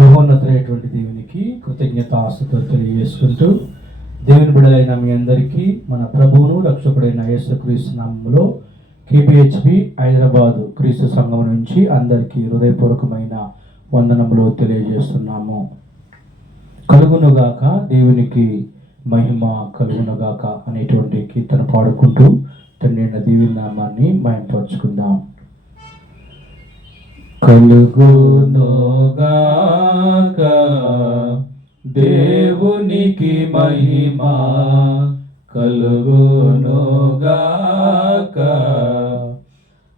మహోన్నతుడైనటువంటి దేవునికి కృతజ్ఞతాస్తుతులు తెలియజేసుకుంటూ, దేవుని బిడ్డలైన మీ అందరికీ మన ప్రభువును రక్షకుడైన యేసుక్రీస్తు నామములో కేపీహెచ్బి హైదరాబాదు క్రీస్తు సంఘం నుంచి అందరికీ హృదయపూర్వకమైన వందనములు తెలియజేస్తున్నాము. కలుగునుగాక, దేవునికి మహిమ కలుగునుగాక అనేటువంటి కీర్తన పాడుకుంటూ తండ్రి దీవెన నామాన్ని మహిమపరుచుకుందాం. కలుగునుగాక, దేవునికి మహిమ కలుగునుగాక,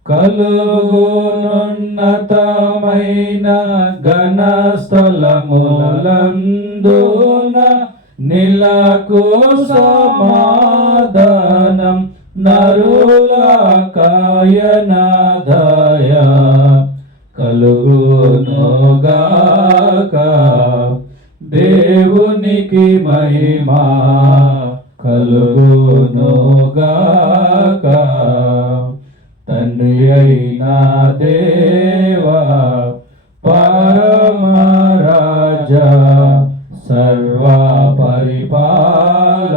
కలుగునున్నతమైన ఘన స్థలములందున నిలకు సమాధానం నరులకాయనాదయ కలుగునుగాక, దేవునికి మహిమ కలుగునుగాక. తండ్రి అయిన దేవా, పరమరాజా, సర్వ పరిపాల,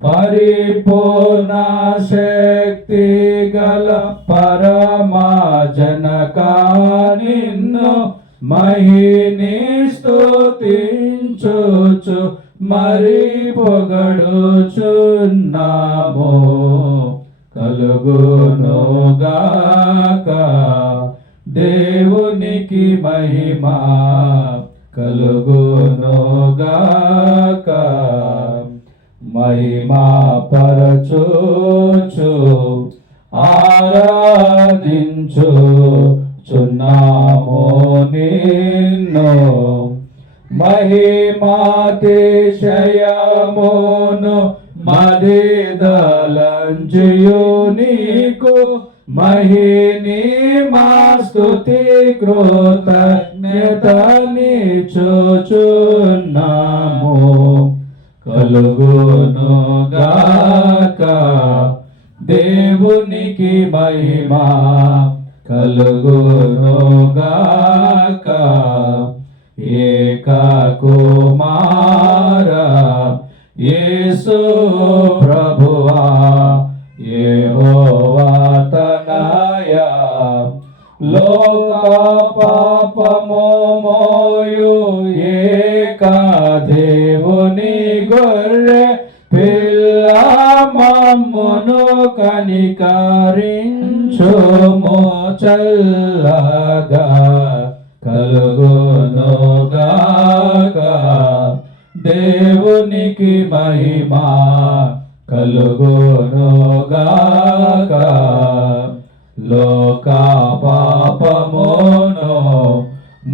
పరిపూర్ణ శక్తి గల పరమా జనక నిన్ను మహిని స్తుతించుచు మరి పొగడుచున్నాము. కలుగునుగాక, దేవునికి మహిమ కలుగునుగాక. మహిమా పరచుచు ఆరాధించు చున్నాము నిన్ను, మహిమాతిశయమును మదిదలంజయు నీకు మహిని మా స్తుతి కృతజ్ఞతని చూచున్నాము. కలుగునుగాక, దేవునికి మహిమ కలుగునుగాక. ఏక కుమార యేసు ప్రభువా, యెహోవా తనయ, లోక పాపము మోయు ఏక దేవుని గొర్రె పిల్ల, మమ్మును కనికరించుము చల్లగా. కలుగునుగాక, దేవునికి మహిమ కలుగునుగాక. లోక పాపమును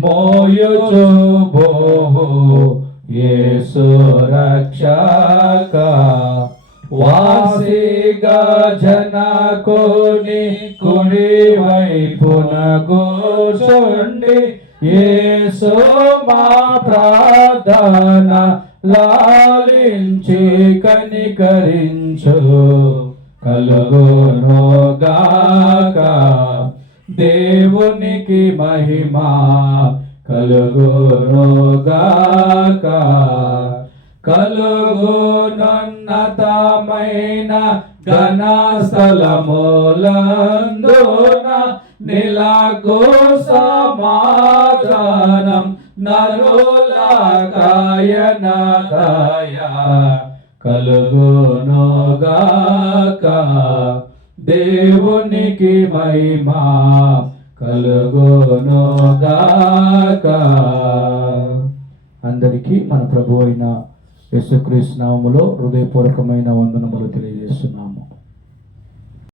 మోయుచు బోవు యేసు రక్షక, వాసిగా జనకుని కుడి వైపున కూర్చుండి యేసు మా ప్రార్థన లాలించి కనికరించు. కలుగునుగాక, దేవునికి మహిమ కలుగునుగాక. కలుగునున్నతమైన ఘన స్థలములందున నిలకు సమాధానం నరులకాయనాదయ కలుగునుగాక, దేవునికి మహిమ కలుగునుగాక. అందరికీ మన ప్రభు అయిన యేసుక్రీస్తు నామములో హృదయపూర్వకమైన వందనములు తెలియజేస్తున్నాం.